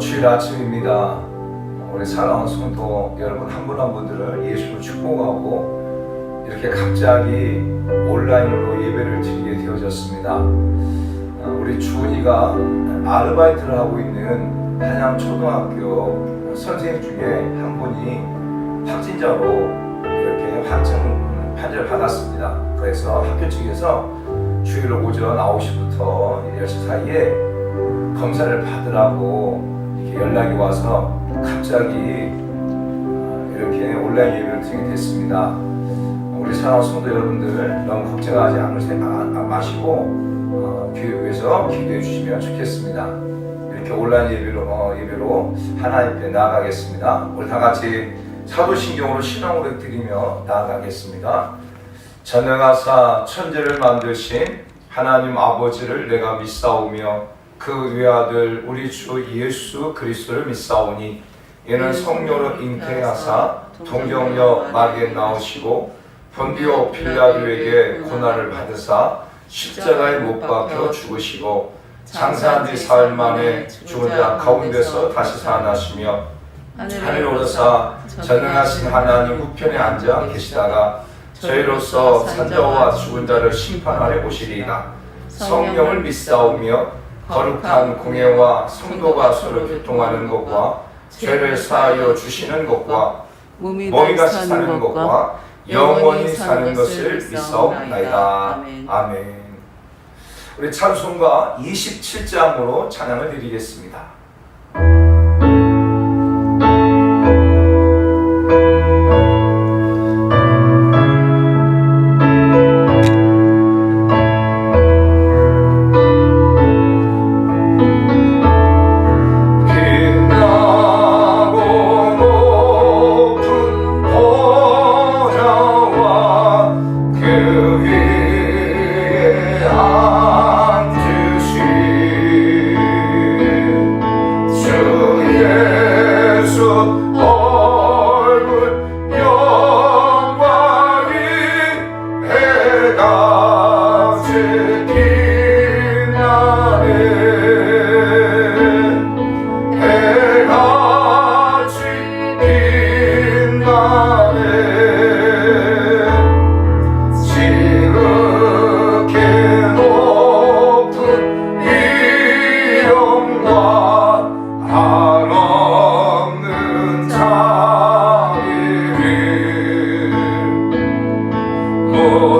주일 아침입니다. 우리 사랑하는 성도 여러분 한 분 한 분들을 예수로 축복하고 이렇게 갑자기 온라인으로 예배를 드리게 되어졌습니다. 우리 주은이가 아르바이트를 하고 있는 한양초등학교 선생님 중에 한 분이 확진자로 이렇게 확진 판정을 받았습니다. 그래서 학교 측에서 주일 오전 9시부터 10시 사이에 검사를 받으라고 이렇게 연락이 와서 갑자기 이렇게 온라인 예배를 드리게 됐습니다. 우리 사랑하는 성도 여러분들 너무 걱정하지 마시고 교회에서 기도해 주시면 좋겠습니다. 이렇게 온라인 예배로 하나님 앞에 나아가겠습니다. 우리 다 같이 사도신경으로 신앙고백 드리며 나아가겠습니다. 전능하사 천지를 만드신 하나님 아버지를 내가 믿사오며 그 외아들 우리 주 예수 그리스도를 믿사오니 이는 성령으로 잉태하사 동정녀 마리아에 나오시고 본디오 빌라도에게 고난을 받으사 십자가에 못 박혀 죽으시고 장사한 뒤 사흘 만에 죽은 자 가운데서 다시 살아나시며 하늘에 오르사 전능하신 하나님 우편에 앉아 계시다가 저희로서 산자와 죽은 자를 심판하러 오시리이다. 성령을 믿사오며 거룩한 공예와 성도가 서로 교통하는 것과 죄를 사하여 주시는 것과 몸이 다시 사는 것과 영원히 사는 것을 믿사옵나이다. 아멘. 우리 찬송가 27장으로 찬양을 드리겠습니다.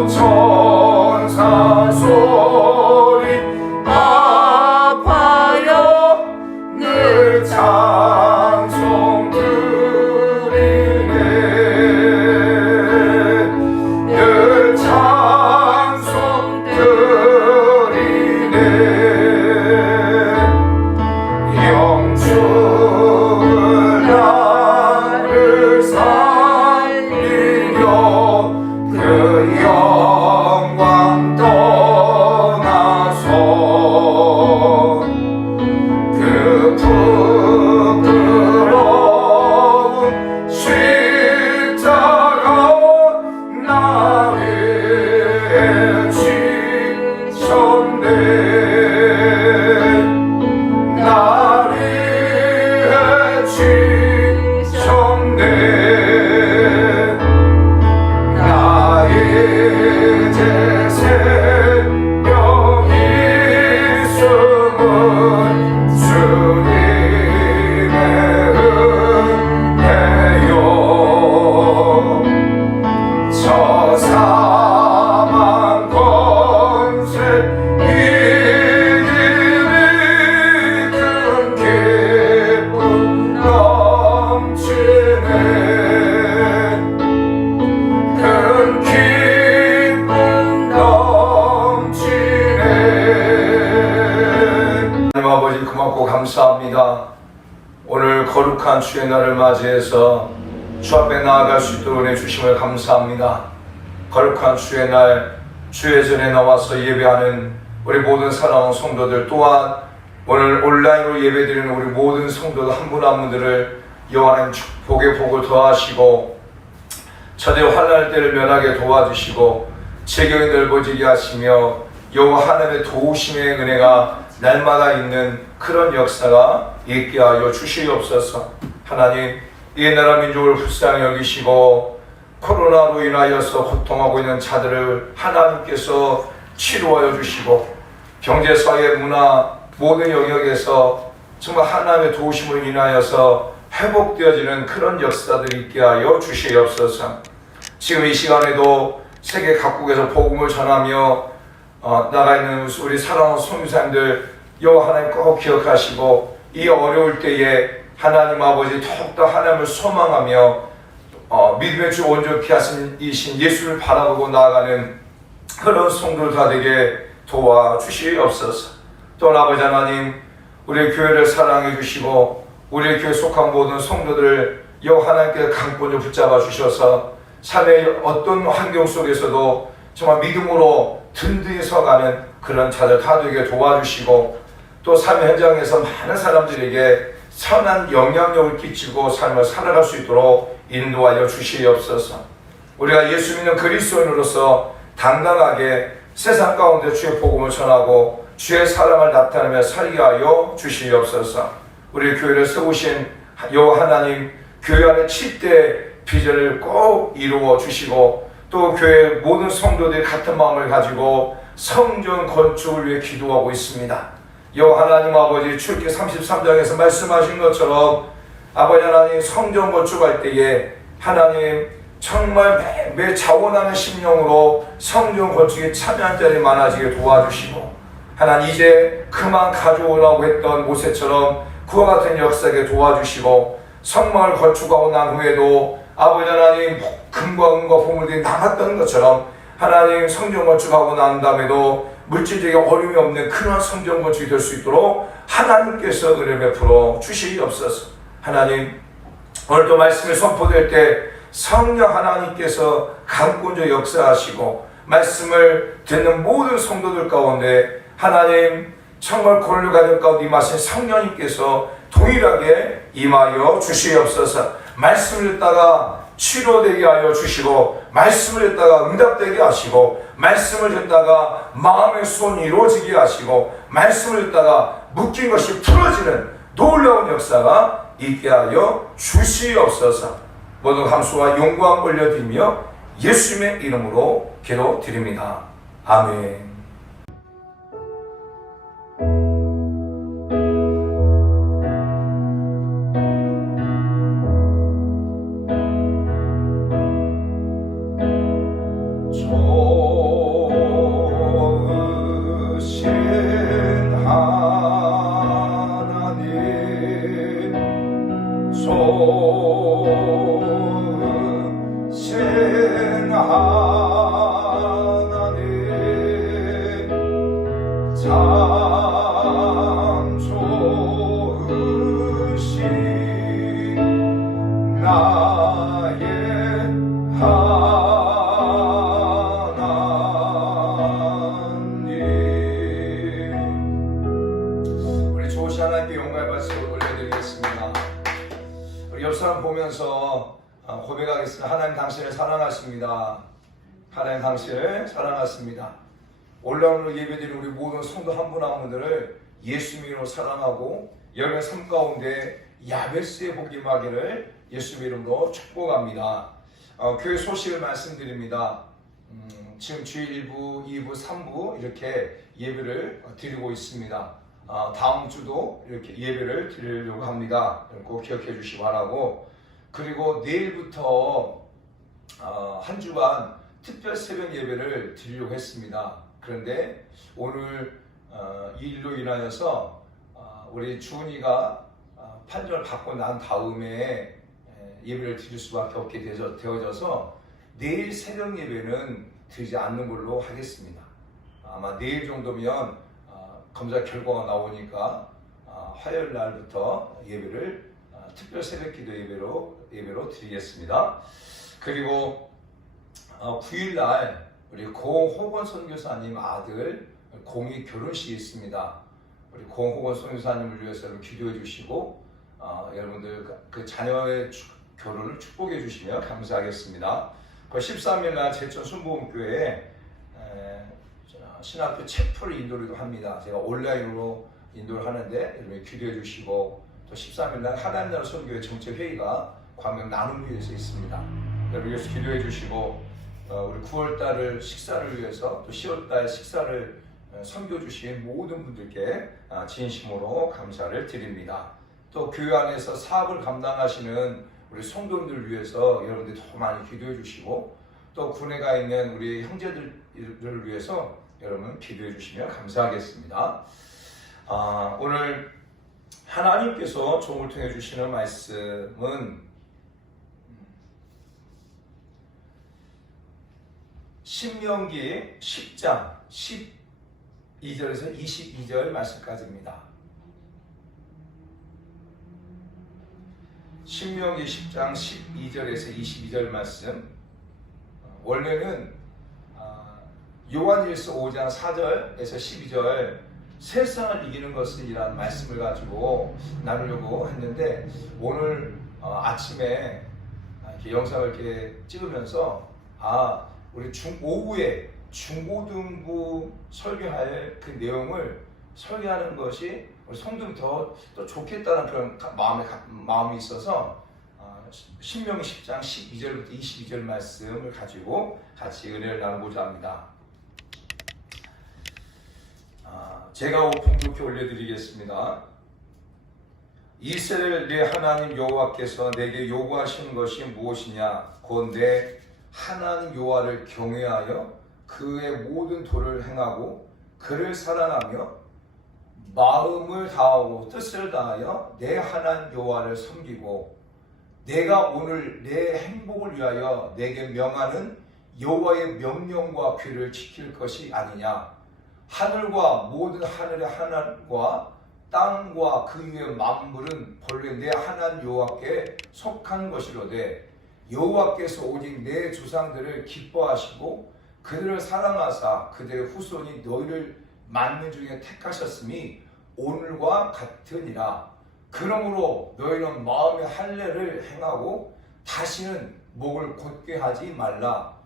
천사 소리 아파요 늘 찬송 드리네 늘 찬송 드리네 영주를 나를 살리려 그 영광 떠나서 그 부끄러운 십자가 나를 지셨네 나를 지셨네 이제 생명이 있음은 주님의 은혜요 저 사망 권세 이기리 큰 기쁨 넘치네 큰 기쁨 넘치네. 하나님 아버지 고맙고 감사합니다. 오늘 거룩한 주의 날을 맞이해서 주 앞에 나아갈 수 있도록 은혜 주심을 감사합니다. 거룩한 주의 날 주의 전에 나와서 예배하는 우리 모든 사랑하는 성도들 또한 오늘 온라인으로 예배드리는 우리 모든 성도들 한 분 한 분들을 여호와 하나님 축복의 복을 더하시고 저대 환난할 때를 면하게 도와주시고 재경이 넓어지게 하시며 여호와 하나님의 도우심의 은혜가 날마다 있는 그런 역사가 있게 하여 주시옵소서. 하나님, 이 나라 민족을 불쌍히 여기시고 코로나로 인하여서 고통하고 있는 자들을 하나님께서 치료하여 주시고 경제, 사회, 문화 모든 영역에서 정말 하나님의 도우심으로 인하여서 회복되어지는 그런 여사들이 있게 하여 주시옵소서. 지금 이 시간에도 세계 각국에서 복음을 전하며 나가 있는 우리 사랑하는 선교사님들 여호와 하나님 꼭 기억하시고 이 어려울 때에 하나님 아버지 더욱더 하나님을 소망하며 믿음의 주 온전케 하신 이신 예수를 바라보고 나아가는 그런 성도들 다 되게 도와주시옵소서. 또 아버지 하나님, 우리 교회를 사랑해 주시고 우리 교회 속한 모든 성도들을 여호와 하나님께서 강권을 붙잡아 주셔서 삶의 어떤 환경 속에서도 정말 믿음으로 든든히 서가는 그런 자들 다 되게 도와주시고 또 삶의 현장에서 많은 사람들에게 선한 영향력을 끼치고 삶을 살아갈 수 있도록 인도하여 주시옵소서. 우리가 예수 믿는 그리스도인으로서 당당하게 세상 가운데 주의 복음을 전하고 주의 사랑을 나타내며 살게 하여 주시옵소서. 우리 교회를 세우신 여호와 하나님, 교회 안에 7대 비전을 꼭 이루어 주시고 또 교회 모든 성도들이 같은 마음을 가지고 성전 건축을 위해 기도하고 있습니다. 여호와 하나님 아버지, 출애굽기 33장에서 말씀하신 것처럼 아버지 하나님, 성전 건축할 때에 하나님 정말 매 자원하는 심령으로 성전 건축에 참여한 자들이 많아지게 도와주시고 하나님, 이제 그만 가져오라고 했던 모세처럼 그와 같은 역사에 도와주시고 성막을 건축하고 난 후에도 아버지 하나님, 금과 은과 보물들이 남았던 것처럼 하나님 성전 건축하고 난 다음에도 물질적인 어려움이 없는 그런 성전 건축이 될 수 있도록 하나님께서 은혜 베풀어 주시옵소서. 하나님, 오늘도 말씀이 선포될 때 성령 하나님께서 강권적 역사하시고 말씀을 듣는 모든 성도들 가운데 하나님 정말 권력 가진 가운데 임하신 성령님께서 동일하게 임하여 주시옵소서. 말씀을 듣다가 치료되게 하여 주시고 말씀을 듣다가 응답되게 하시고 말씀을 듣다가 마음의 소원이 이루어지게 하시고 말씀을 듣다가 묶인 것이 풀어지는 놀라운 역사가 있게 하여 주시옵소서. 모든 감수와 영광 올려드리며 예수님의 이름으로 기도드립니다. 아멘. 고백하겠습니다. 하나님 당신을 사랑하십니다. 하나님 당신을 사랑하십니다. 올라오는 예배드린 우리 모든 성도 한 분 한 분들을 예수 이름으로 사랑하고 여러분의 삶 가운데 야베스의 복이 임하기를 예수 이름으로 축복합니다. 교회 소식을 말씀드립니다. 지금 주일 1부, 2부, 3부 이렇게 예배를 드리고 있습니다. 다음 주도 이렇게 예배를 드리려고 합니다. 꼭 기억해 주시기 바라고, 그리고 내일부터 한 주간 특별 새벽 예배를 드리려고 했습니다. 그런데 오늘 이 일로 인하여서 우리 주은이가 판정을 받고 난 다음에 예배를 드릴 수밖에 없게 되어져서 내일 새벽 예배는 드리지 않는 걸로 하겠습니다. 아마 내일 정도면 검사 결과가 나오니까 화요일 날부터 예배를 특별 새벽 기도 예배로 드리겠습니다. 그리고 9일 날 우리 고홍호건 선교사님 아들 공이 결혼식이 있습니다. 우리 고홍호건 선교사님을 위해서 기도해 주시고 여러분들 그 자녀의 결혼을 축복해 주시면 감사하겠습니다. 13일 날 제천 순복음교회에 신학교 체프를 인도를 합니다. 제가 온라인으로 인도를 하는데 여러분이 기도해 주시고, 또 13일 날 하나님 나라 선교회 정책 회의가 광명 나눔교회에서 있습니다. 여러분 위해서 기도해 주시고, 우리 9월 달을 식사를 위해서, 또 10월 달 식사를 선교 주신 모든 분들께 진심으로 감사를 드립니다. 또 교회 안에서 사업을 감당하시는 우리 성도님들 위해서 여러분들이 더 많이 기도해 주시고, 또 군에 가 있는 우리 형제들을 위해서 여러분 기도해 주시면 감사하겠습니다. 오늘 하나님께서 종을 통해 주시는 말씀은 신명기 10장 12절에서 22절 말씀까지입니다. 신명기 10장 12절에서 22절 말씀, 원래는 요한일서 5장 4절에서 12절 세상을 이기는 것은 이라는 말씀을 가지고 나누려고 했는데, 오늘 아침에 이렇게 영상을 이렇게 찍으면서 우리 오후에 중고등부 설교할 그 내용을 설교하는 것이 우리 성도들이 더 좋겠다는 그런 마음이 있어서 신명기 10장 12절부터 22절 말씀을 가지고 같이 은혜를 나누고자 합니다. 제가 봉독해 올려드리겠습니다. 이스라엘 내 하나님 여호와께서 내게 요구하시는 것이 무엇이냐? 곧 내 하나님 여호와를 경외하여 그의 모든 도를 행하고 그를 사랑하며 마음을 다하고 뜻을 다하여 내 하나님 여호와를 섬기고, 내가 오늘 내 행복을 위하여 내게 명하는 여호와의 명령과 규를 지킬 것이 아니냐? 하늘과 모든 하늘의 하나님과 땅과 그 위의 만물은 본래 내 하나님 여호와께 속한 것이로되, 여호와께서 오직 내 조상들을 기뻐하시고 그들을 사랑하사 그들의 후손이 너희를 만민 중에 택하셨음이 오늘과 같으니라. 그러므로 너희는 마음의 할례를 행하고 다시는 목을 곧게 하지 말라.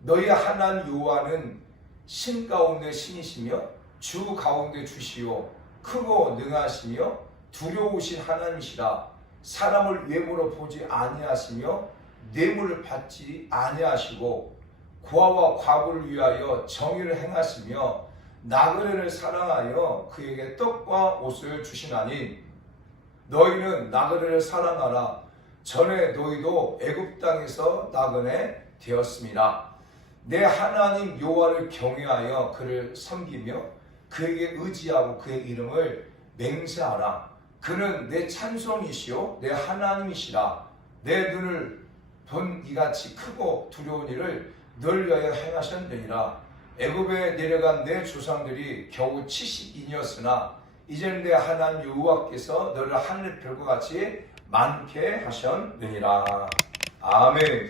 너희 하나님 여호와는 신 가운데 신이시며 주 가운데 주시요 크고 능하시며 두려우신 하나님이시라. 사람을 외모로 보지 아니하시며 뇌물을 받지 아니하시고 고아와 과부를 위하여 정의를 행하시며 나그네를 사랑하여 그에게 떡과 옷을 주시나니, 너희는 나그네를 사랑하라. 전에 너희도 애굽 땅에서 나그네 되었습니다. 내 하나님 여호와를 경외하여 그를 섬기며 그에게 의지하고 그의 이름을 맹세하라. 그는 내 찬송이시요 내 하나님이시라. 내 눈을 본 이같이 크고 두려운 일을 널 위하여 행하셨느니라. 애굽에 내려간 내 조상들이 겨우 70인이었으나 이제는 내 하나님 여호와께서 너를 하늘의 별과 같이 많게 하셨느니라. 아멘.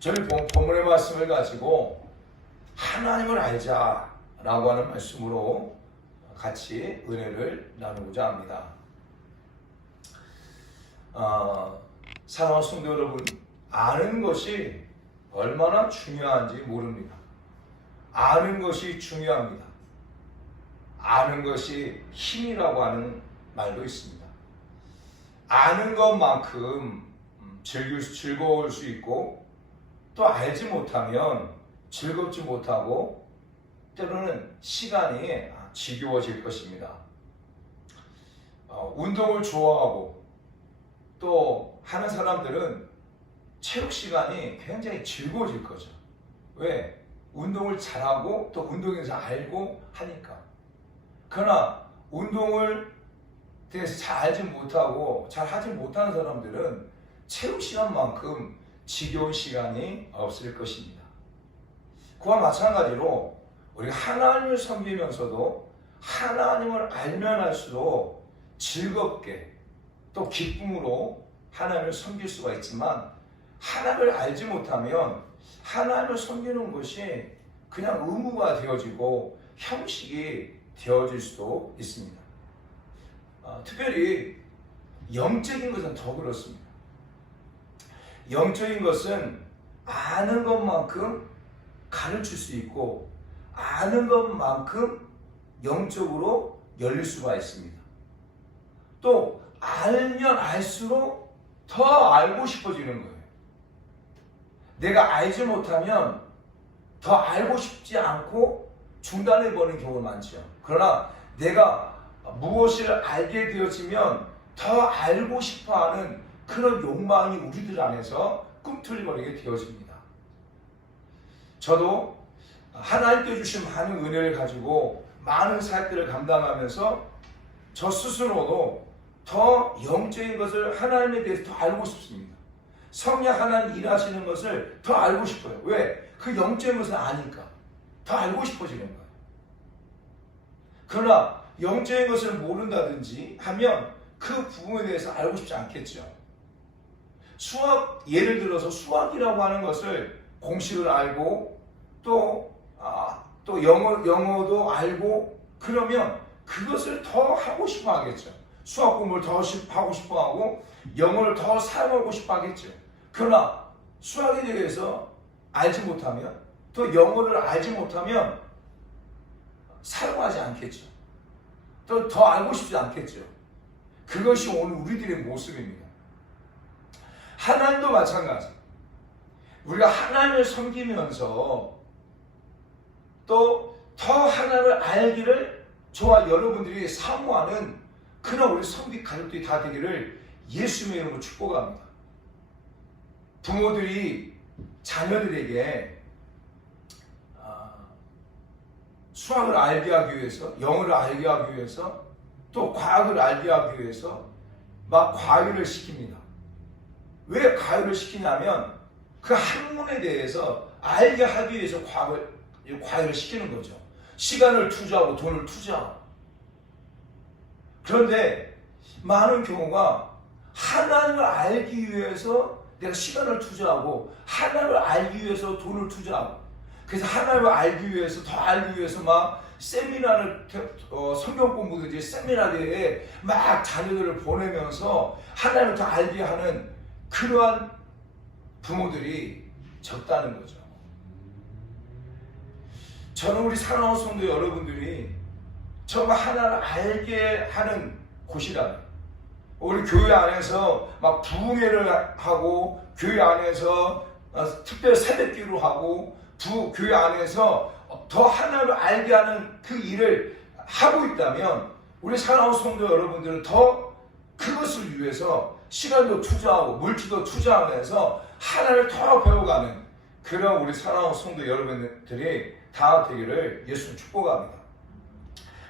저는 본문의 말씀을 가지고 하나님을 알자라고 하는 말씀으로 같이 은혜를 나누고자 합니다. 사랑하는 성도 여러분, 아는 것이 얼마나 중요한지 모릅니다. 아는 것이 중요합니다. 아는 것이 힘이라고 하는 말도 있습니다. 아는 것만큼 즐거울 수 있고, 또 알지 못하면 즐겁지 못하고 때로는 시간이 지겨워질 것입니다. 운동을 좋아하고 또 하는 사람들은 체육 시간이 굉장히 즐거워질 거죠. 왜? 운동을 잘하고 또 운동에서 알고 하니까. 그러나 운동을 대해서 잘 알지 못하고 잘 하지 못하는 사람들은 체육 시간만큼 지겨운 시간이 없을 것입니다. 그와 마찬가지로 우리가 하나님을 섬기면서도 하나님을 알면 알수록 즐겁게 또 기쁨으로 하나님을 섬길 수가 있지만, 하나님을 알지 못하면 하나님을 섬기는 것이 그냥 의무가 되어지고 형식이 되어질 수도 있습니다. 특별히 영적인 것은 더 그렇습니다. 영적인 것은 아는 것만큼 가르칠 수 있고, 아는 것만큼 영적으로 열릴 수가 있습니다. 또 알면 알수록 더 알고 싶어지는 거예요. 내가 알지 못하면 더 알고 싶지 않고 중단해버리는 경우가 많죠. 그러나 내가 무엇을 알게 되어지면 더 알고 싶어하는 그런 욕망이 우리들 안에서 꿈틀거리게 되어집니다. 저도 하나님께 주신 많은 은혜를 가지고 많은 사역들을 감당하면서 저 스스로도 더 영적인 것을 하나님에 대해서 더 알고 싶습니다. 성령 하나님 일하시는 것을 더 알고 싶어요. 왜? 그 영적인 것을 아니까 더 알고 싶어지는 거예요. 그러나 영적인 것을 모른다든지 하면 그 부분에 대해서 알고 싶지 않겠죠. 수학, 예를 들어서 수학이라고 하는 것을 공식을 알고 또 영어도 알고 그러면 그것을 더 하고 싶어 하겠죠. 수학 공부를 더 하고 싶어 하고 영어를 더 사용하고 싶어 하겠죠. 그러나 수학에 대해서 알지 못하면 또 영어를 알지 못하면 사용하지 않겠죠. 또 더 알고 싶지 않겠죠. 그것이 오늘 우리들의 모습입니다. 하나님도 마찬가지. 우리가 하나님을 섬기면서 또 더 하나님을 알기를 저와 여러분들이 사모하는 그런 우리 성비 가족들이 다 되기를 예수님의 이름으로 축복합니다. 부모들이 자녀들에게 수학을 알게 하기 위해서, 영어를 알게 하기 위해서, 또 과학을 알게 하기 위해서 막 과외를 시킵니다. 왜 과외를 시키냐면 그 학문에 대해서 알게 하기 위해서 과외를 시키는 거죠. 시간을 투자하고 돈을 투자하고. 그런데 많은 경우가 하나님을 알기 위해서 내가 시간을 투자하고 하나님을 알기 위해서 돈을 투자하고 그래서 하나님을 알기 위해서 더 알기 위해서 막 세미나를 성경 공부든지 세미나대에 막 자녀들을 보내면서 하나님을 더 알게 하는 그러한 부모들이 적다는 거죠. 저는 우리 사랑하는 성도 여러분들이 정말 하나님을 알게 하는 곳이라면 우리 교회 안에서 막 부흥회를 하고 교회 안에서 특별 새벽기도 하고 교회 안에서 더 하나님을 알게 하는 그 일을 하고 있다면 우리 사랑하는 성도 여러분들은 더 그것을 위해서 시간도 투자하고 물질도 투자하면서 하나님을 더 배워가는 그런 우리 사랑하는 성도 여러분들이 다 되기를 예수님 축복합니다.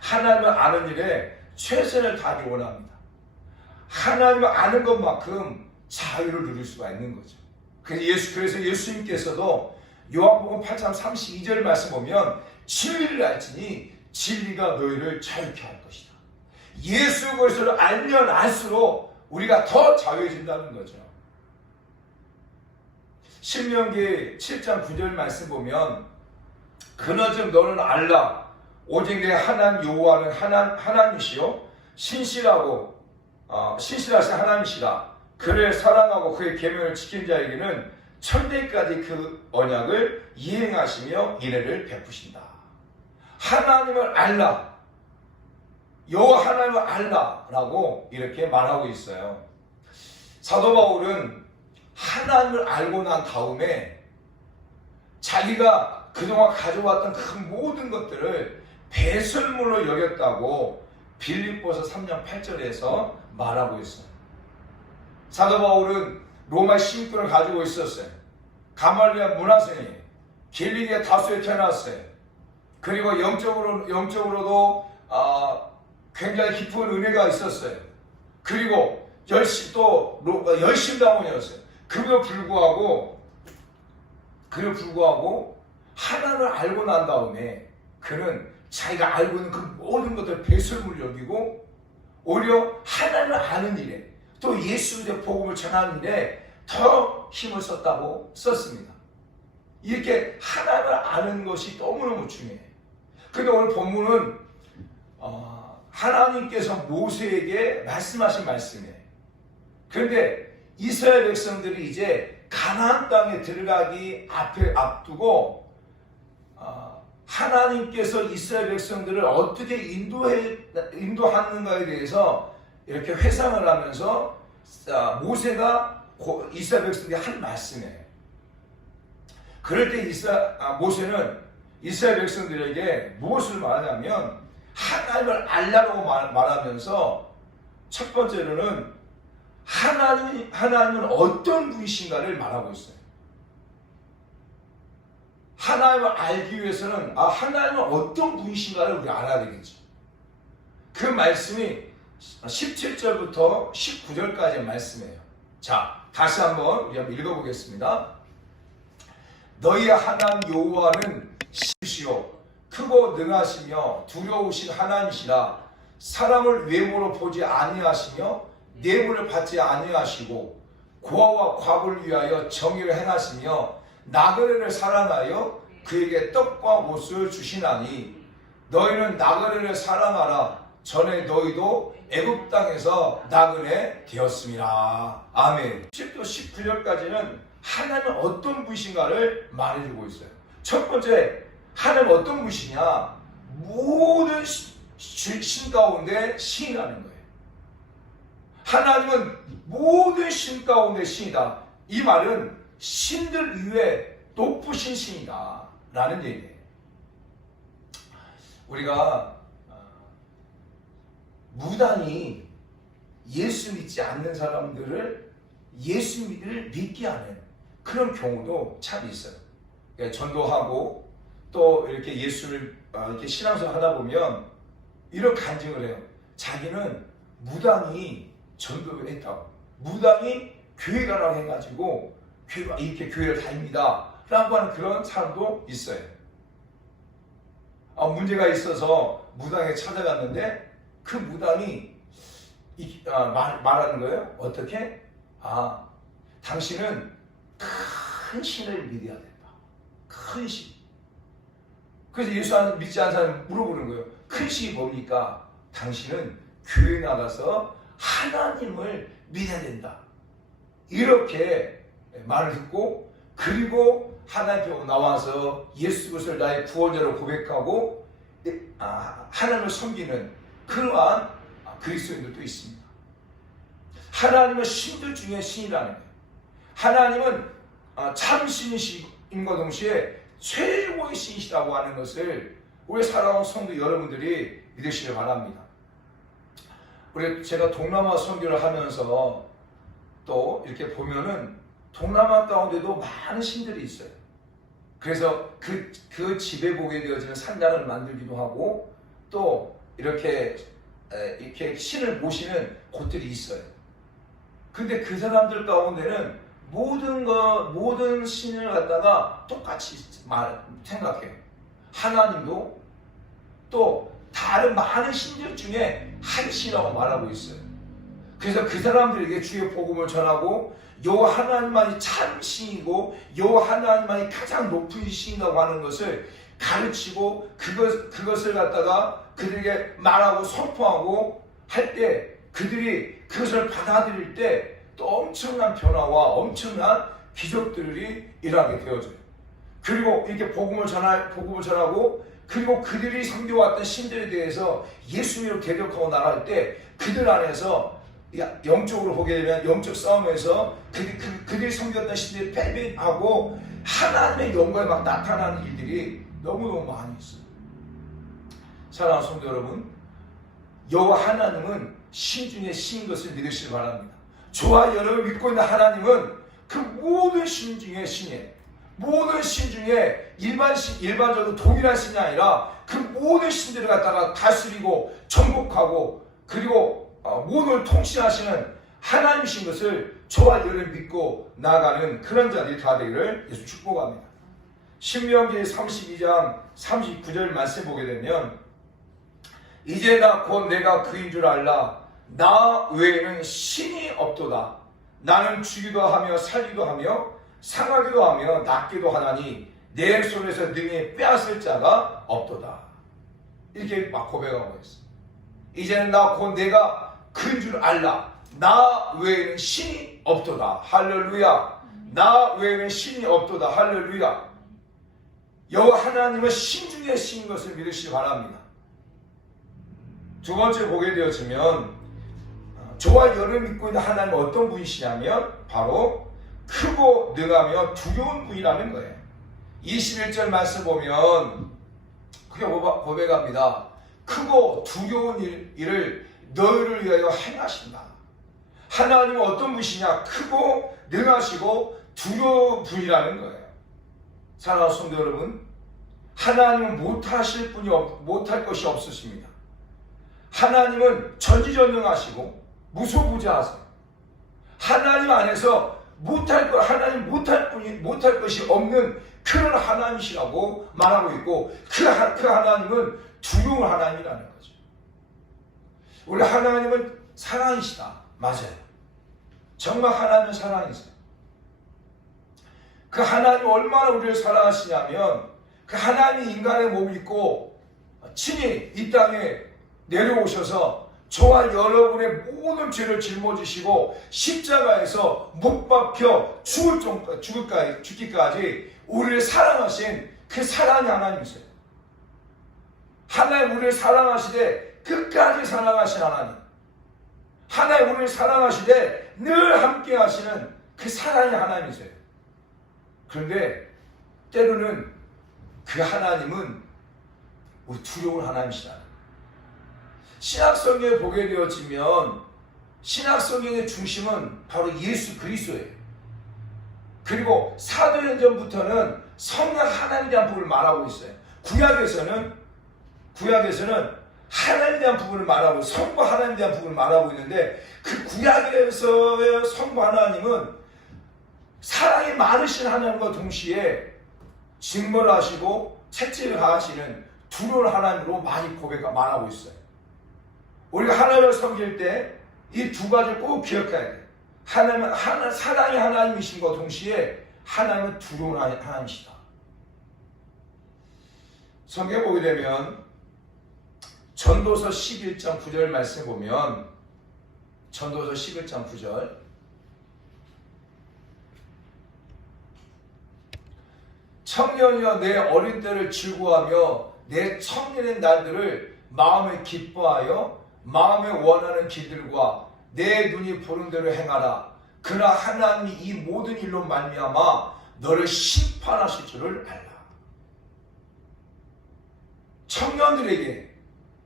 하나님을 아는 일에 최선을 다하기 원합니다. 하나님을 아는 것만큼 자유를 누릴 수가 있는 거죠. 그래서 예수님께서도 요한복음 8장 32절 말씀 보면 진리를 알지니 진리가 너희를 자유케 할 것이다. 예수 그리스도를 알면 알수록 우리가 더 자유해진다는 거죠. 신명기 7장 9절 말씀 보면 그나즉 너는 알라 오직 내 하나님 여호와는 하나님이시요 신실하신 하나님이시라. 그를 사랑하고 그의 계명을 지킨 자에게는 천대까지 그 언약을 이행하시며 인애를 베푸신다. 하나님을 알라, 여호와 하나님을 알라라고 이렇게 말하고 있어요. 사도 바울은 하나님을 알고 난 다음에 자기가 그동안 가져왔던 그 모든 것들을 배설물로 여겼다고 빌립보서 3장 8절에서 말하고 있어요. 사도 바울은 로마 신분을 가지고 있었어요. 가말리아 문화생이 길리기아 다수에 태어났어요. 그리고 영적으로도 굉장히 깊은 은혜가 있었어요. 그리고 열심당원이었어요. 그리고 불구하고 하나님을 알고 난 다음에 그는 자기가 알고 있는 그 모든 것들을 배설물로 여기고 오히려 하나님을 아는 일에 또 예수의 복음을 전하는 일에 더 힘을 썼다고 썼습니다. 이렇게 하나님을 아는 것이 너무너무 중요해요. 그런데 오늘 본문은 하나님께서 모세에게 말씀하신 말씀이에요. 그런데 이스라엘 백성들이 이제 가나안 땅에 들어가기 앞두고 하나님께서 이스라엘 백성들을 어떻게 인도하는가에 대해서 이렇게 회상을 하면서 모세가 이스라엘 백성들에게 한 말씀이에요. 그럴 때 모세는 이스라엘 백성들에게 무엇을 말하냐면 하나님을 알라고 말하면서 첫 번째로는 하나님은 어떤 분이신가를 말하고 있어요. 하나님을 알기 위해서는 하나님은 어떤 분이신가를 우리가 알아야 되겠죠. 그 말씀이 17절부터 19절까지의 말씀이에요. 자, 다시 한번 우리 한번 읽어보겠습니다. 너희 하나님 여호와는 신이시요 크고 능하시며 두려우신 하나님이시라. 사람을 외모로 보지 아니하시며 뇌물을 받지 아니하시고 고아와 과부를 위하여 정의를 행하시며 나그네를 사랑하여 그에게 떡과 옷을 주시나니 너희는 나그네를 사랑하라. 전에 너희도 애굽 땅에서 나그네 되었습니다. 아멘. 10절 19절까지는 하나님은 어떤 분이신가를 말해주고 있어요. 첫 번째, 하나님은 어떤 분이시냐? 모든 신 가운데 신이라는 거예요. 하나님은 모든 신 가운데 신이다. 이 말은 신들 위에 높으신 신이다 라는 얘기예요. 우리가 무단히 예수 믿지 않는 사람들을 예수 믿게 하는 그런 경우도 참 있어요. 그러니까 전도하고 또 이렇게 예수를 이렇게 신앙생활 하다 보면 이런 간증을 해요. 자기는 무단히 전도를 했다고, 무단히 교회 가라고 해가지고 이렇게 교회를 다닙니다 라고 하는 그런 사람도 있어요. 문제가 있어서 무당에 찾아갔는데 그 무당이 말하는 거예요. 어떻게? 당신은 큰 신을 믿어야 된다. 큰 신. 그래서 예수 믿지 않는 사람이 물어보는 거예요. 큰 신이 뭡니까? 당신은 교회 나가서 하나님을 믿어야 된다. 이렇게 말을 듣고, 그리고 하나님 앞에 나와서 예수 그리스도를 나의 구원자로 고백하고 하나님을 섬기는 그러한 그리스도인들도 있습니다. 하나님은 신들 중에 신이라는 거예요. 하나님은 참 신이신과 동시에 최고의 신이시라고 하는 것을 우리 사랑하는 성도 여러분들이 믿으시길 바랍니다. 제가 동남아 선교를 하면서 또 이렇게 보면은 동남아 가운데도 많은 신들이 있어요. 그래서 그 집에 보게 되어지는 산장을 만들기도 하고 또 이렇게 신을 모시는 곳들이 있어요. 근데 그 사람들 가운데는 모든 신을 갖다가 똑같이 생각해요. 하나님도 또 다른 많은 신들 중에 한 신이라고 말하고 있어요. 그래서 그 사람들에게 주의 복음을 전하고 여호와 하나님만이 참 신이고 여호와 하나님만이 가장 높은 신이라고 하는 것을 가르치고 그것을 갖다가 그들에게 말하고 선포하고 할 때 그들이 그것을 받아들일 때 또 엄청난 변화와 엄청난 기적들이 일어나게 되어져요. 그리고 이렇게 복음을 전하고 그리고 그들이 섬겨왔던 신들에 대해서 예수님으로 대적하고 나갈 때 그들 안에서 영적으로 보게 되면 영적 싸움에서 그들이 섬겼던 신들이 패배하고 하나님의 영광이 막 나타나는 일들이 너무너무 많이 있어요. 사랑하는 성도 여러분, 여호와 하나님은 신 중에 신인 것을 믿으시기 바랍니다. 저와 여러분을 믿고 있는 하나님은 그 모든 신 중에 신이에요. 모든 신 중에 일반적으로 동일한 신이 아니라 그 모든 신들을 갖다가 다스리고 정복하고 그리고 모든 걸 통치하시는 하나님이신 것을 저와 여러분을 믿고 나아가는 그런 자들이 다 되기를 예수 축복합니다. 신명기 32장 39절 말씀 보게 되면 이제 곧 내가 그인 줄 알라. 나 외에는 신이 없도다. 나는 주기도 하며 살기도 하며 상하기도 하며 낫기도 하나니 내 손에서 능히 빼앗을 자가 없도다. 이렇게 막 고백하고 있어. 이제는 곧 내가 그인 줄 알라. 나 외에는 신이 없도다. 할렐루야. 나 외에는 신이 없도다. 할렐루야. 여호와 하나님은 신중에 신 것을 믿으시기 바랍니다. 두 번째 보게 되어지면 저와 여를 믿고 있는 하나님은 어떤 분이시냐면 바로 크고 능하며 두려운 분이라는 거예요. 21절 말씀 보면 그게 고백합니다. 크고 두려운 일을 너희를 위하여 행하신다. 하나님은 어떤 분이시냐? 크고 능하시고 두려운 분이라는 거예요. 사랑하는 성도 여러분, 하나님은 못할 것이 없으십니다. 하나님은 전지전능하시고 무소부재하세요. 하나님 안에서 하나님 못할 것이 없는 그런 하나님이시라고 말하고 있고, 그 하나님은 두려운 하나님이라는 거죠. 우리 하나님은 사랑이시다. 맞아요. 정말 하나님은 사랑이세요. 그 하나님이 얼마나 우리를 사랑하시냐면, 그 하나님이 인간의 몸을 입고 친히 이 땅에 내려오셔서 저와 여러분의 모든 죄를 짊어지시고 십자가에서 못 박혀 죽기까지 우리를 사랑하신 그 사랑의 하나님이세요. 하나님 우리를 사랑하시되 끝까지 사랑하신 하나님, 하나님 우리를 사랑하시되 늘 함께 하시는 그 사랑의 하나님이세요. 그런데 때로는 그 하나님은 우리 두려운 하나님이시다. 신약성경에 보게 되어지면 신약성경의 중심은 바로 예수 그리스도예요. 그리고 사도행전부터는 성령 하나님에 대한 부분을 말하고 있어요. 구약에서는 하나님에 대한 부분을 말하고, 성부 하나님에 대한 부분을 말하고 있는데, 그 구약에서의 성부 하나님은 사랑이 많으신 하나님과 동시에 징벌을 하시고 채찍을 가하시는 두려운 하나님으로 많이 말하고 있어요. 우리가 하나님을 섬길 때 이 두 가지를 꼭 기억해야 돼요. 하나님은 사랑의 하나님이신 것과 동시에 하나님은 두려운 하나님이시다. 성경에 보게 되면 전도서 11장 9절 말씀 보면, 전도서 11장 9절, 청년이여 내 어린 때를 즐거워하며 내 청년의 날들을 마음에 기뻐하여 마음에 원하는 길들과 내 눈이 보는 대로 행하라. 그러나 하나님이 이 모든 일로 말미암아 너를 심판하실 줄을 알라. 청년들에게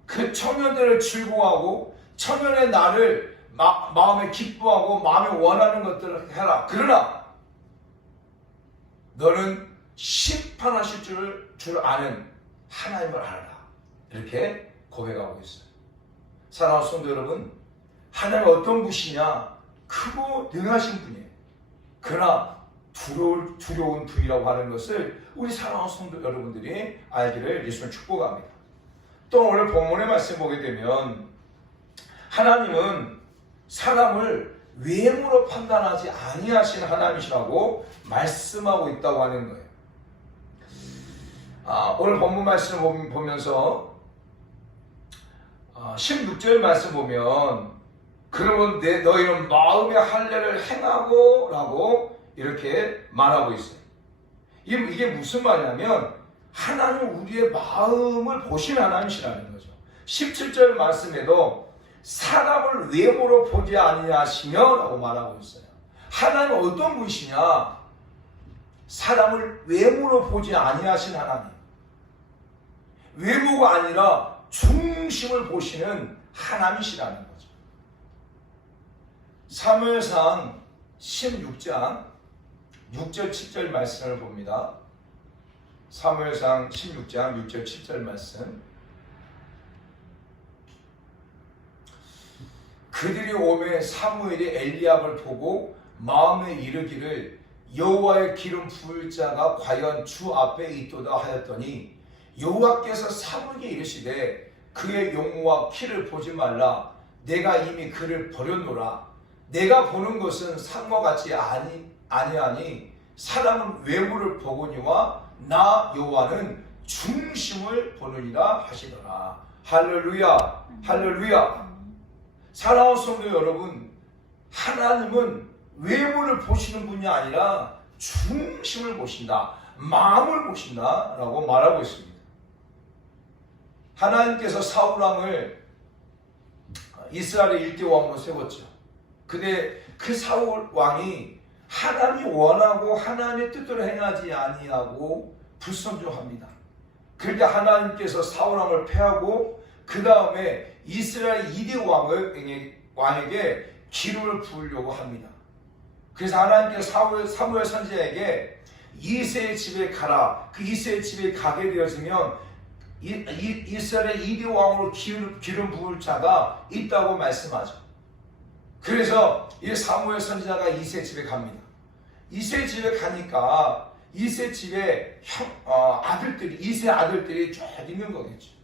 그 청년들을 즐거워하고 청년의 날을 마음에 기뻐하고 마음에 원하는 것들을 해라. 그러나 너는 심판하실 줄 아는 하나님을 알아라. 이렇게 고백하고 있어요. 사랑하는 성도 여러분, 하나님은 어떤 분이시냐? 크고 능하신 분이에요. 그러나 두려운 분이라고 하는 것을 우리 사랑하는 성도 여러분들이 알기를 예수님 축복합니다. 또 오늘 본문의 말씀 보게 되면 하나님은 사람을 외모로 판단하지 아니하신 하나님이시라고 말씀하고 있다고 하는 거예요. 오늘 본문 말씀을 보면서 16절 말씀 보면, 그러면 너희는 마음의 할례를 행하고 라고 이렇게 말하고 있어요. 이게 무슨 말이냐면 하나님은 우리의 마음을 보시는 하나님이시라는 거죠. 17절 말씀에도 사람을 외모로 보지 아니하시며 라고 말하고 있어요. 하나님은 어떤 분이시냐? 사람을 외모로 보지 아니하신 하나님, 외모가 아니라 중심을 보시는 하나님이시라는 거죠. 사무엘상 16장 6절 7절 말씀을 봅니다. 사무엘상 16장 6절 7절 말씀. 그들이 오매 사무엘이 엘리압을 보고 마음에 이르기를 여호와의 기름 부을 자가 과연 주 앞에 있도다 하였더니, 여호와께서 사무엘에게 이르시되 그의 용모와 키를 보지 말라. 내가 이미 그를 버렸노라. 내가 보는 것은 상과 같이 아니하니 사람은 외모를 보거니와 나 여호와는 중심을 보느니라 하시더라. 할렐루야, 할렐루야. 사랑하는 성도 여러분, 하나님은 외모를 보시는 분이 아니라 중심을 보신다. 마음을 보신다라고 말하고 있습니다. 하나님께서 사울 왕을 이스라엘의 일대 왕으로 세웠죠. 근데 그 사울 왕이 하나님이 원하고 하나님의 뜻대로 행하지 아니하고 불순종합니다. 그러니까 하나님께서 사울 왕을 패하고 그 다음에 이스라엘 2대 왕에게 기름을 부으려고 합니다. 그래서 하나님께서 사무엘 선지자에게 이새의 집에 가라. 그 이새의 집에 가게 되어지면 이스라엘 2대 왕으로 기름 부을 자가 있다고 말씀하죠. 그래서 이 사무엘 선지자가 이새 집에 갑니다. 이새 집에 가니까 이새 집에 이새 아들들이 쫙 있는 거겠죠.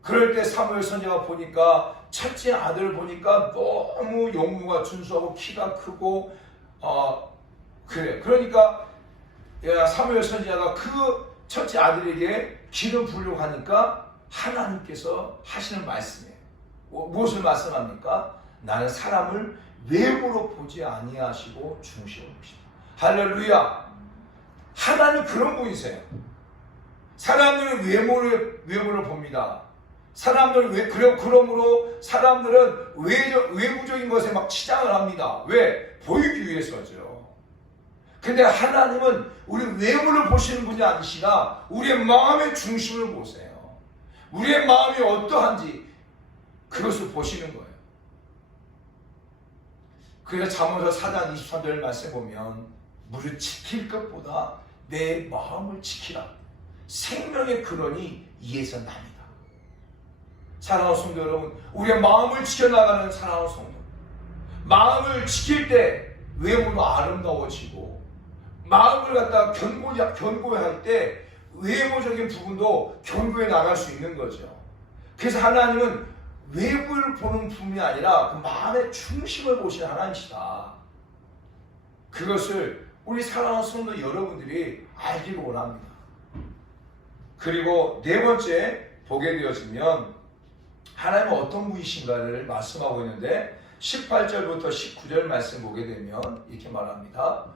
그럴 때 사무엘 선지자가 보니까 첫째 아들을 보니까 너무 용모가 준수하고 키가 크고 그래요. 그러니까 사무엘 선지자가 그 첫째 아들에게 기름 부으려고 하니까 하나님께서 하시는 말씀이에요. 무엇을 말씀합니까? 나는 사람을 외모로 보지 아니하시고 중심을 보시다. 할렐루야. 하나님 그런 분이세요. 사람들은 외모를 봅니다. 그러므로 사람들은 외부적인 것에 막 치장을 합니다. 왜? 보이기 위해서죠. 근데 하나님은 우리 외모를 보시는 분이 아니시라 우리의 마음의 중심을 보세요. 우리의 마음이 어떠한지 그것을 보시는 거예요. 그래서 잠언서 4장 23절 말씀 보면 무릇 지킬 것보다 내 마음을 지키라. 생명의 근원이 이에서 납니다. 사랑하는 성도 여러분, 우리의 마음을 지켜나가는 사랑하는 성도, 마음을 지킬 때 외모도 아름다워지고 마음을 갖다가 견고할 때 외모적인 부분도 견고해 나갈 수 있는 거죠. 그래서 하나님은 외부를 보는 분이 아니라 그 마음의 중심을 보시는 하나님이시다. 그것을 우리 사랑하는 성도 여러분들이 알기를 원합니다. 그리고 네 번째 보게 되어지면 하나님은 어떤 분이신가를 말씀하고 있는데 18절부터 19절 말씀 보게 되면 이렇게 말합니다.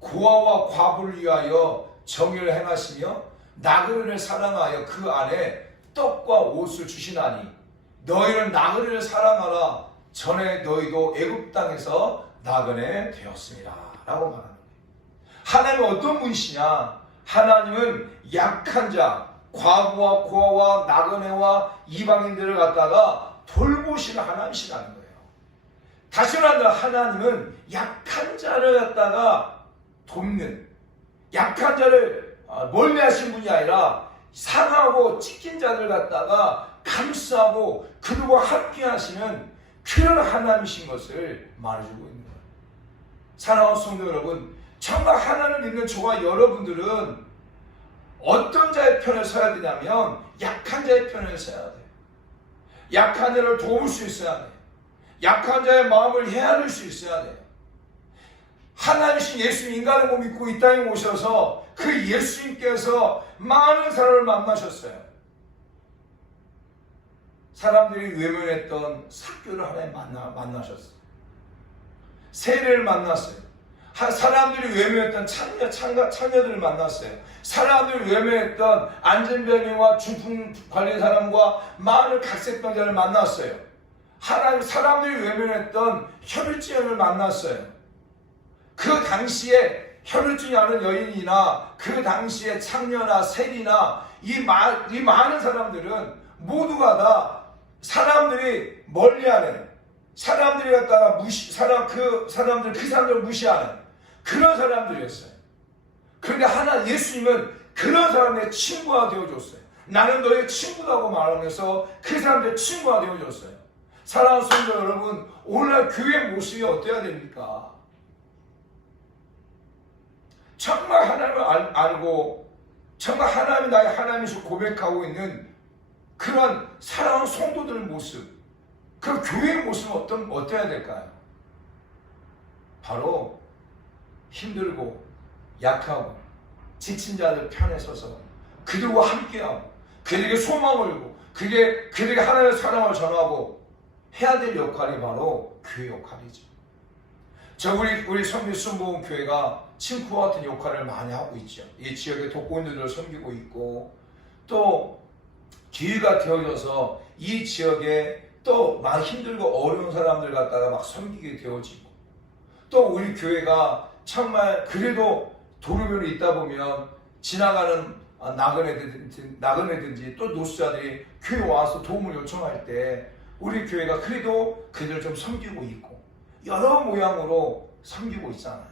고아와 과부를 위하여 정의를 행하시며 나그네를 사랑하여 그 안에 떡과 옷을 주시나니 너희는 나그네를 사랑하라. 전에 너희도 애굽 땅에서 나그네 되었습니다. 라고 말합니다. 하나님은 어떤 분이시냐? 하나님은 약한 자, 과부와 고아와 나그네와 이방인들을 갖다가 돌보시는 하나님이시라는 거예요. 다시 말하면 하나님은 약한 자를 갖다가 돕는, 약한 자를 멀리하신 분이 아니라 상하고 찢긴 자들 갖다가 감싸고 그들과 함께 하시는 그런 하나님이신 것을 말해주고 있는 거예요. 사랑하는 성도 여러분, 정말 하나님을 믿는 저와 여러분들은 어떤 자의 편을 서야 되냐면 약한 자의 편을 서야 돼요. 약한 자를 도울 수 있어야 돼요. 약한 자의 마음을 헤아릴 수 있어야 돼요. 하나님이신 예수 인간의 몸 입고 이 땅에 오셔서 그 예수님께서 많은 사람을 만나셨어요. 사람들이 외면했던 삭개를 하나님 만나셨어요. 세례를 만났어요. 사람들이 외면했던 창녀들을 만났어요. 사람들이 외면했던 안전병이와 중풍 관련 사람과 많은 각색병자를 만났어요. 사람들이 외면했던 혈루증을 만났어요. 그 당시에 혈루증이 아는 여인이나 그 당시에 창녀나 세리나 이 많은 사람들은 모두가 다 사람들이 멀리하는, 사람들이 갖다가 그 사람들을 무시하는 그런 사람들이었어요. 그런데 예수님은 그런 사람의 친구가 되어줬어요. 나는 너의 친구라고 말하면서 그 사람들의 친구가 되어줬어요. 사랑하는 성도 여러분, 오늘날 교회의 모습이 어때야 됩니까? 정말 하나님을 알고 정말 하나님이 나의 하나님이시고 고백하고 있는 그런 사랑하는 성도들의 모습, 그 교회의 모습은 어때야 될까요? 바로 힘들고 약하고 지친 자들 편에 서서 그들과 함께하고 그들에게 소망을 주고 그들에게 하나님의 사랑을 전하고 해야 될 역할이 바로 교회 역할이죠. 우리 성밀순복음교회가 친구와 같은 역할을 많이 하고 있죠. 이 지역의 독거인들을 섬기고 있고, 또 기회가 되어져서 이 지역에 또 막 힘들고 어려운 사람들 갖다가 막 섬기게 되어지고, 또 우리 교회가 정말 그래도 도로변에 있다 보면 지나가는 나그네든지 또 노숙자들이 교회 와서 도움을 요청할 때 우리 교회가 그래도 그들을 좀 섬기고 있고 여러 모양으로 섬기고 있잖아요.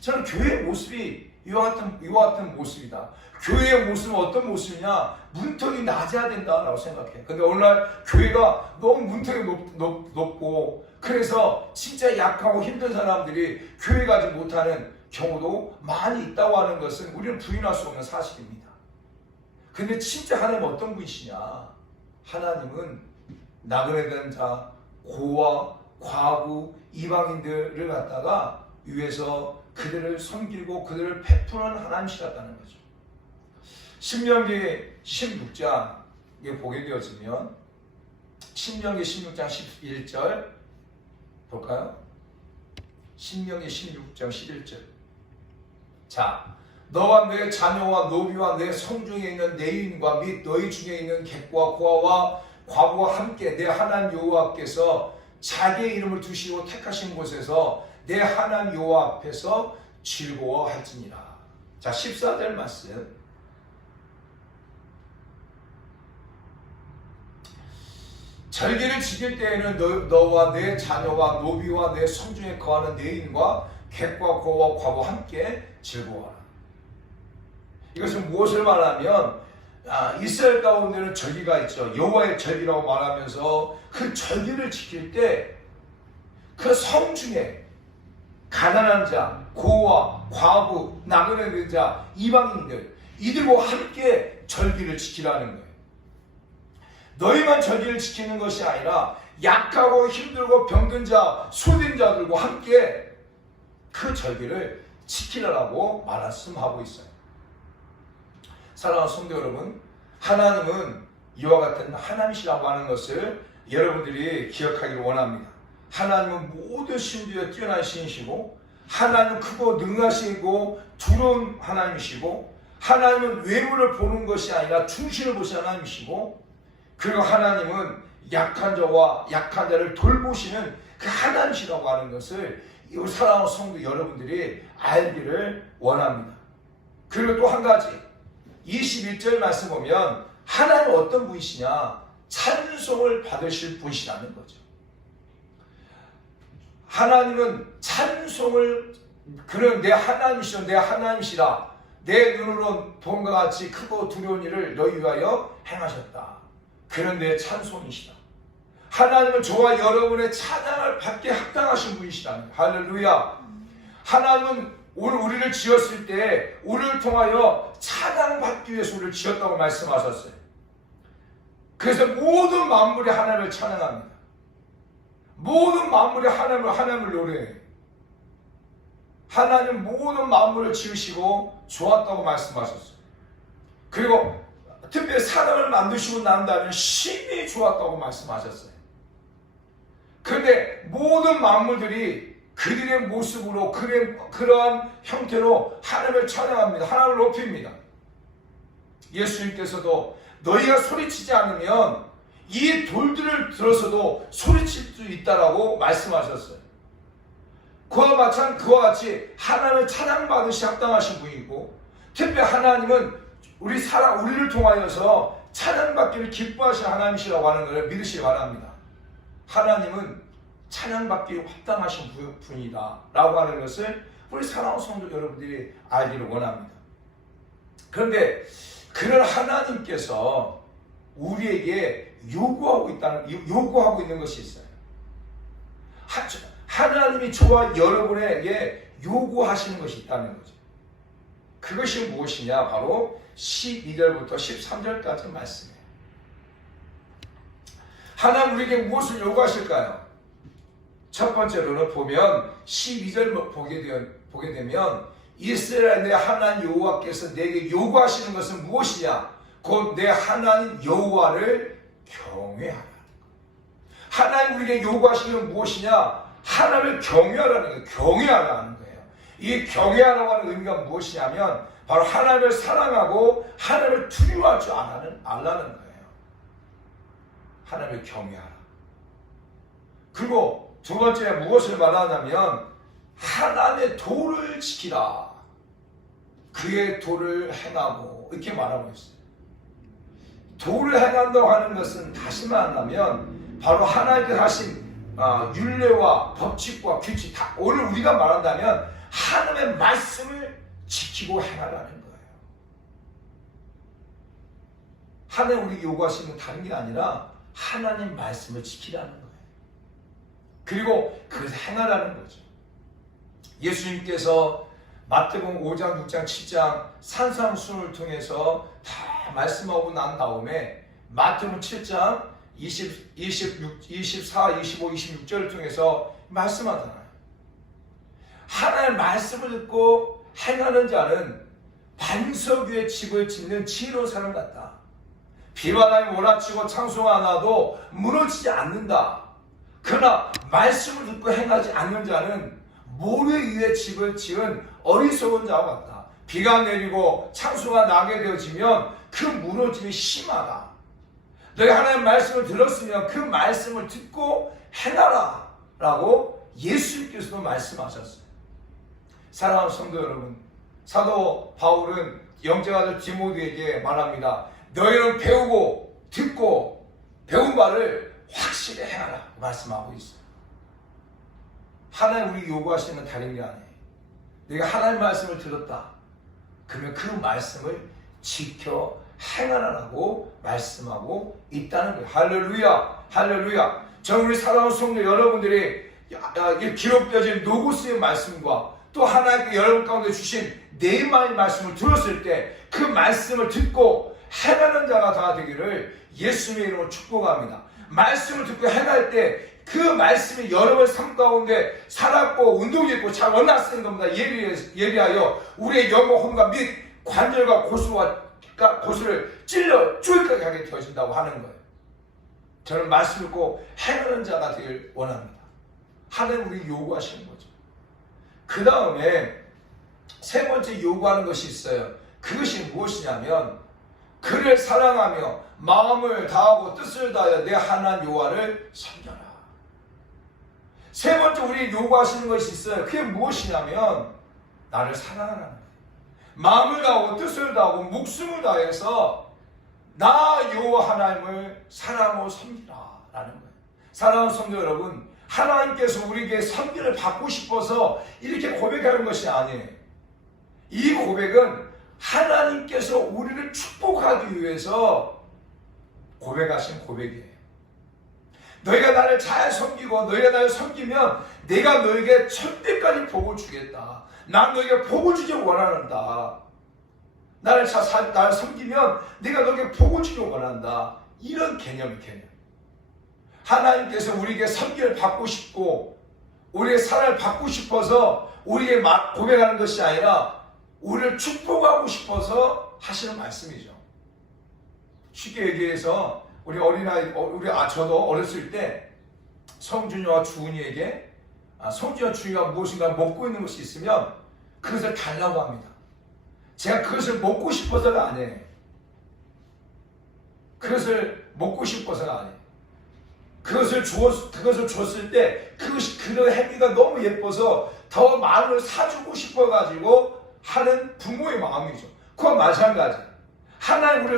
저는 교회의 모습이 이와 같은 모습이다. 교회의 모습은 어떤 모습이냐? 문턱이 낮아야 된다라고 생각해. 근데 오늘날 교회가 너무 문턱이 높고, 그래서 진짜 약하고 힘든 사람들이 교회 가지 못하는 경우도 많이 있다고 하는 것은 우리는 부인할 수 없는 사실입니다. 근데 진짜 하나님은 어떤 분이시냐? 하나님은 나그네된 자, 고아, 과부, 이방인들을 갖다가 위해서 그들을 섬기고 그들을 베푸는 하나님이시라는 거죠. 신명기 16장에 보게 되어지면, 신명기 16장 11절 볼까요? 신명기 16장 11절. 자, 너와 내 자녀와 노비와 내 성중에 있는 내인과 및 너희 중에 있는 객과 고아와 과부와 함께 내 하나님 여호와께서 자기의 이름을 두시고 택하신 곳에서 내 하나님 여호와 앞에서 즐거워할지니라. 자, 14절 말씀. 절기를 지킬 때에는 너와 내 자녀와 노비와 내 성중에 거하는 내인과 객과 고와 과부와 함께 즐거워하라. 이것은 무엇을 말하면, 이스라엘 가운데는 절기가 있죠. 여호와의 절기라고 말하면서 그 절기를 지킬 때 그 성중에 가난한 자, 고아, 과부, 나그네된 자, 이방인들, 이들과 함께 절기를 지키라는 거예요. 너희만 절기를 지키는 것이 아니라 약하고 힘들고 병든 자, 소된 자들과 함께 그 절기를 지키라고 말씀하고 있어요. 사랑하는 성도 여러분, 하나님은 이와 같은 하나님이시라고 하는 것을 여러분들이 기억하기를 원합니다. 하나님은 모든 신비에 뛰어난 신이시고, 하나님은 크고 능하시고 두려운 하나님이시고, 하나님은 외모를 보는 것이 아니라 중심을 보시는 하나님이시고, 그리고 하나님은 약한 자와 약한 자를 돌보시는 그 하나님이시라고 하는 것을 이 사랑하는 성도 여러분들이 알기를 원합니다. 그리고 또 한 가지, 21절 말씀 보면 하나님은 어떤 분이시냐? 찬송을 받으실 분이시라는 거죠. 하나님은 찬송을, 그런 내 하나님이시여 내 하나님이시라, 내 눈으로 본과 같이 크고 두려운 일을 너희 위하여 행하셨다. 그런 내 찬송이시다. 하나님은 저와 여러분의 찬양을 받게 합당하신 분이시다. 할렐루야. 하나님은 우리를 지었을 때 우리를 통하여 찬양받기 위해서 우리를 지었다고 말씀하셨어요. 그래서 모든 만물이 하나님을 찬양합니다. 모든 만물이 하나님을 노래해요. 하나님 모든 만물을 지으시고 좋았다고 말씀하셨어요. 그리고 특별히 사람을 만드시고 난 다음에 심히 좋았다고 말씀하셨어요. 그런데 모든 만물들이 그들의 모습으로 그러한 형태로 하나님을 찬양합니다. 하나님을 높입니다. 예수님께서도 너희가 소리치지 않으면 이 돌들을 들어서도 소리칠 수 있다라고 말씀하셨어요. 그와 같이 하나님을 찬양받으시 합당하신 분이고, 특별히 하나님은 우리를 통하여서 찬양받기를 기뻐하시는 하나님이시라고 하는 것을 믿으시기 바랍니다. 하나님은 찬양받기 합당하신 분이다 라고 하는 것을 우리 사랑하는 성도 여러분들이 알기를 원합니다. 그런데 그런 하나님께서 우리에게 요구하고 있는 것이 있어요. 하나님이 저와 여러분에게 요구하시는 것이 있다는 거죠. 그것이 무엇이냐? 바로 12절부터 13절까지 말씀이에요. 하나님 우리에게 무엇을 요구하실까요? 첫 번째로는 보면 12절 보게 되면 이스라엘 내 하나님 여호와께서 내게 요구하시는 것은 무엇이냐? 곧 내 하나님 여호와를 경외하라. 하나님 우리에게 요구하시는 것은 무엇이냐? 하나님을 경외하라는 거예요. 경외하라는 거예요. 이 경외하라고 하는 의미가 무엇이냐면 바로 하나님을 사랑하고 하나님을 두려워할 줄 알라는 거예요. 하나님을 경외하라. 그리고 두 번째 무엇을 말하냐면 하나님의 도를 지키라. 그의 도를 행하고 이렇게 말하고 있어요. 도를 행한다고 하는 것은 다시 말하면 바로 하나님께서 하신 율례와 법칙과 규칙, 오늘 우리가 말한다면 하나님의 말씀을 지키고 행하라는 거예요. 하나님 우리 요구하시는 다른 게 아니라 하나님 말씀을 지키라는 거예요. 그리고 그것을 행하라는 거죠. 예수님께서 마태복음 5장, 6장, 7장 산상수훈을 통해서 다 말씀하고 난 다음에 마태복음 7장 24, 25, 26절을 통해서 말씀하잖아요. 하나님의 말씀을 듣고 행하는 자는 반석 위에 집을 짓는 지혜로운 사람 같다. 비바람이 몰아치고 창수가 나도 무너지지 않는다. 그러나 말씀을 듣고 행하지 않는 자는 모래 위에 집을 지은 어리석은 자와 같다. 비가 내리고 창수가 나게 되어지면 그 무너짐이 심하다. 너희 하나님의 말씀을 들었으면 그 말씀을 듣고 행하라 라고 예수님께서도 말씀하셨어요. 사랑하는 성도 여러분, 사도 바울은 영적아들 디모데에게 말합니다. 너희는 배우고 듣고 배운 바를 확실히 행하라 말씀하고 있어요. 하나님 우리 요구하시는 다른 게 아니에요. 내가 하나님 말씀을 들었다. 그러면 그 말씀을 지켜 행하라고 말씀하고 있다는 거예요. 할렐루야, 할렐루야. 저 우리 사랑하는 성도 여러분들이 기록되어진 노고스의 말씀과 또 하나님께 여러분 가운데 주신 네마의 말씀을 들었을 때 그 말씀을 듣고 행하는 자가 다 되기를 예수님의 이름으로 축복합니다. 말씀을 듣고 행할 때 그 말씀이 여러분의 삶 가운데 살았고 운동했고 잘 원났으는 겁니다. 예리하여 우리의 영혼과 및 관절과 고수를 찔러 쪼일까지 하게 되어진다고 하는 거예요. 저는 말씀 듣고 행하는 자가 되길 원합니다. 하나님 우리 요구하시는 거죠. 그 다음에 세 번째 요구하는 것이 있어요. 그것이 무엇이냐면 그를 사랑하며 마음을 다하고 뜻을 다하여 내 하나님 여호와를 섬겨라. 세 번째 우리 요구하시는 것이 있어요. 그게 무엇이냐면 나를 사랑하라는 거예요. 마음을 다하고 뜻을 다하고 목숨을 다해서 나 여호와 하나님을 사랑하고 섬기라라는 거예요. 사랑하는 성도 여러분, 하나님께서 우리에게 섬기를 받고 싶어서 이렇게 고백하는 것이 아니에요. 이 고백은 하나님께서 우리를 축복하기 위해서 고백하신 고백이에요. 너희가 나를 잘 섬기고 너희가 나를 섬기면 내가 너에게 천대까지 복을 주겠다. 난 너에게 복을 주길 원한다. 나를 섬기면 내가 너에게 복을 주길 원한다. 이런 개념. 하나님께서 우리에게 섬기를 받고 싶고 우리의 사랑을 받고 싶어서 우리에게 고백하는 것이 아니라 우리를 축복하고 싶어서 하시는 말씀이죠. 쉽게 얘기해서 저도 어렸을 때 성준이와 주은이에게 성준이와 주은이가 무엇인가 먹고 있는 것이 있으면 그것을 달라고 합니다. 제가 그것을 먹고 싶어서가 아니에요. 그것을 먹고 싶어서가 아니에요. 그것을 줬을 때 그런 행위가 너무 예뻐서 더 많은 걸 사주고 싶어가지고 하는 부모의 마음이죠. 그와 마찬가지. 하나님이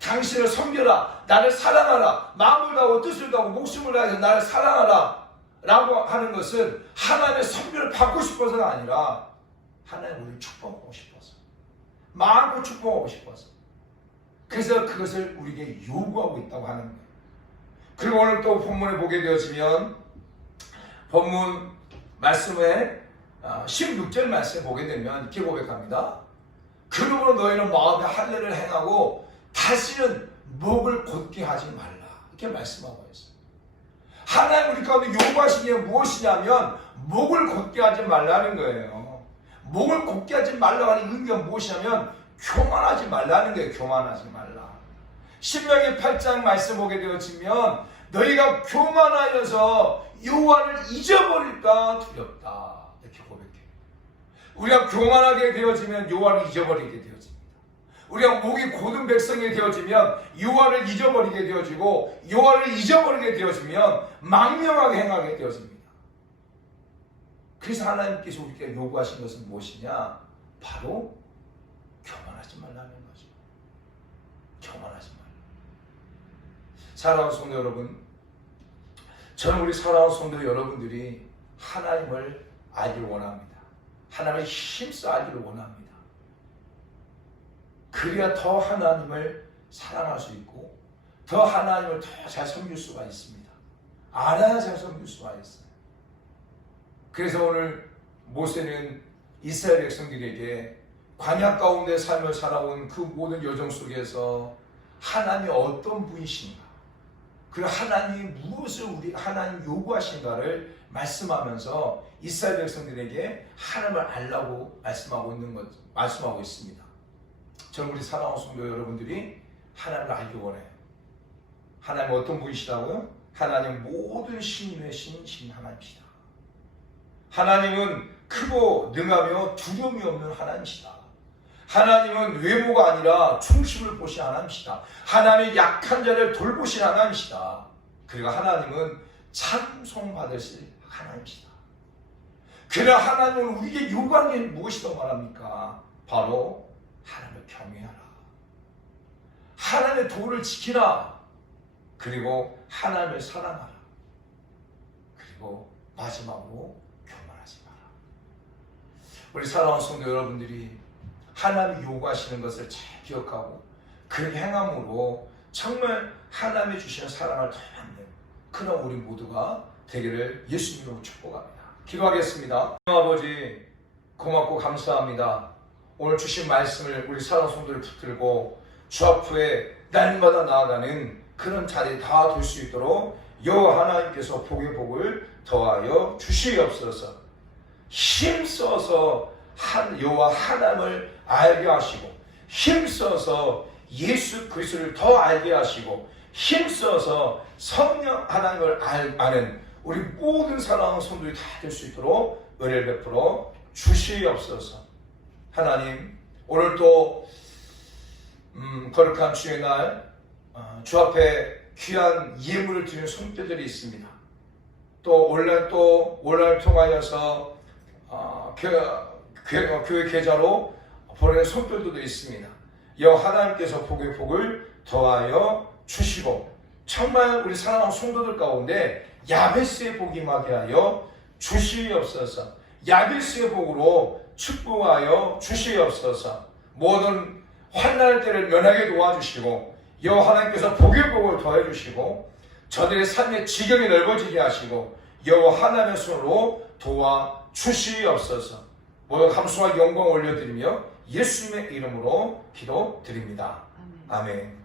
당신을 섬겨라, 나를 사랑하라, 마음을 다하고 뜻을 다하고 목숨을 다해서 나를 사랑하라 라고 하는 것은 하나님의 섬기를 받고 싶어서가 아니라 하나님 우리를 축복하고 싶어서, 마음껏 축복하고 싶어서, 그래서 그것을 우리에게 요구하고 있다고 하는 거예요. 그리고 오늘 또 본문을 보게 되어지면 본문 말씀에 16절 말씀 보게 되면 이렇게 고백합니다. 그러므로 너희는 마음에 할례를 행하고 다시는 목을 곧게 하지 말라. 이렇게 말씀하고 있어요. 하나님 우리 가운데 요구하신 게 무엇이냐면 목을 곧게 하지 말라는 거예요. 목을 곧게 하지 말라고 하는 의미가 무엇이냐면 교만하지 말라는 거예요. 교만하지 말라. 신명기 8장 말씀 보게 되어지면 너희가 교만하여서 여호와를 잊어버릴까 두렵다. 이렇게 고백해요. 우리가 교만하게 되어지면 여호와를 잊어버리게 되어집니다. 우리가 목이 고든 백성이 되어지면 여호와를 잊어버리게 되어지고, 여호와를 잊어버리게 되어지면 망령하게 행하게 되어집니다. 그래서 하나님께서 우리에게 요구하신 것은 무엇이냐? 바로 교만하지 말라는 거죠. 교만하지 말라. 사랑하는 성도 여러분, 저는 우리 사랑하는 성도 여러분들이 하나님을 알기를 원합니다. 하나님을 힘써 알기를 원합니다. 그래야 더 하나님을 사랑할 수 있고, 더 하나님을 더 잘 섬길 수가 있습니다. 알아야 잘 섬길 수가 있어요. 그래서 오늘 모세는 이스라엘 백성들에게 광야 가운데 삶을 살아온 그 모든 여정 속에서 하나님이 어떤 분이신가, 그리고 하나님이 무엇을 우리 하나님 요구하신가를 말씀하면서 이스라엘 백성들에게 하나님을 알라고 말씀하고 있습니다. 저는 우리 사랑하는 성도 여러분들이 하나님을 알기 원해요. 하나님 어떤 분이시다고요? 하나님 모든 신임의 신 하나님이시다. 하나님은 크고 능하며 두려움이 없는 하나님이시다. 하나님은 외모가 아니라 중심을 보신 하나님이시다. 하나님의 약한 자를 돌보신 하나님이시다. 그리고 하나님은 찬송받으실 하나님이시다. 그러나 하나님은 우리에게 요구하는 게 무엇이라고 말합니까? 바로 하나님을 경외하라, 하나님의 도를 지키라, 그리고 하나님을 사랑하라, 그리고 마지막으로 교만하지 마라. 우리 사랑하는 성도 여러분들이 하나님이 요구하시는 것을 잘 기억하고 그렇게 행함으로 정말 하나님이 주시는 사랑을 더 받는 그런 우리 모두가 되기를 예수님으로 축복합니다. 기도하겠습니다. 아버지, 고맙고 감사합니다. 오늘 주신 말씀을 우리 사랑하는 성도를 붙들고 주 앞에 날마다 나아가는 그런 자리 다 될 수 있도록 여호와 하나님께서 복의 복을 더하여 주시옵소서. 힘써서 여호와 하나님을 알게 하시고, 힘써서 예수 그리스도를 더 알게 하시고, 힘써서 성령 하나님을 아는 우리 모든 사랑하는 성도들이 다 될 수 있도록 은혜를 베풀어 주시옵소서. 하나님, 오늘 또 거룩한 주의 날 주 앞에 귀한 예물을 드리는 손길들이 있습니다. 또 온라인 통하여서 교회 계좌로 보내는 손길들도 있습니다. 여호와 하나님께서 복의 복을 더하여 주시고, 정말 우리 사랑하는 성도들 가운데 야베스의 복이 임하게 하여 주시옵소서. 야베스의 복으로 축복하여 주시옵소서. 모든 환난의 때를 면하게 도와주시고, 여호와 하나님께서 복의 복을 더해 주시고, 저들의 삶의 지경이 넓어지게 하시고, 여호와 하나님의 손으로 도와 주시옵소서. 모든 감사와 영광 올려드리며 예수님의 이름으로 기도드립니다. 아멘.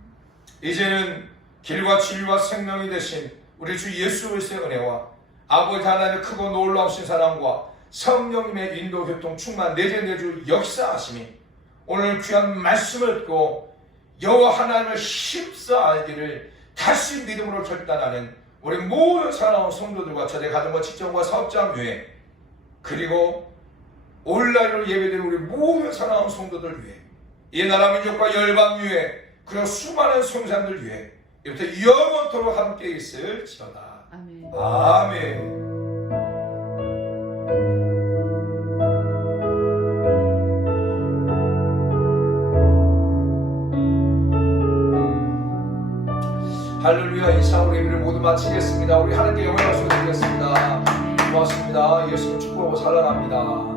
이제는 길과 진리와 생명이 되신 우리 주 예수 그리스도의 은혜와 아버지 하나님의 크고 놀라우신 사랑과 성령님의 인도 교통 충만 내재내주 역사하심이 오늘 귀한 말씀을 듣고 여호와 하나님을 힘써 알기를 다시 믿음으로 결단하는 우리 모든 사랑하는 성도들과 저의 가정과 직장과 사업장 위에, 그리고 온라인으로 예배드리는 우리 모든 사랑하는 성도들 위해, 이 나라 민족과 열방 위에, 그리고 수많은 성산들 위해 이부터 영원토록 함께 있을지어다. 아멘. 아멘. 할렐루야. 이상으로 예배를 모두 마치겠습니다. 우리 하나님께 영광을 드리겠습니다. 고맙습니다. 예수님 축복하고 사랑합니다.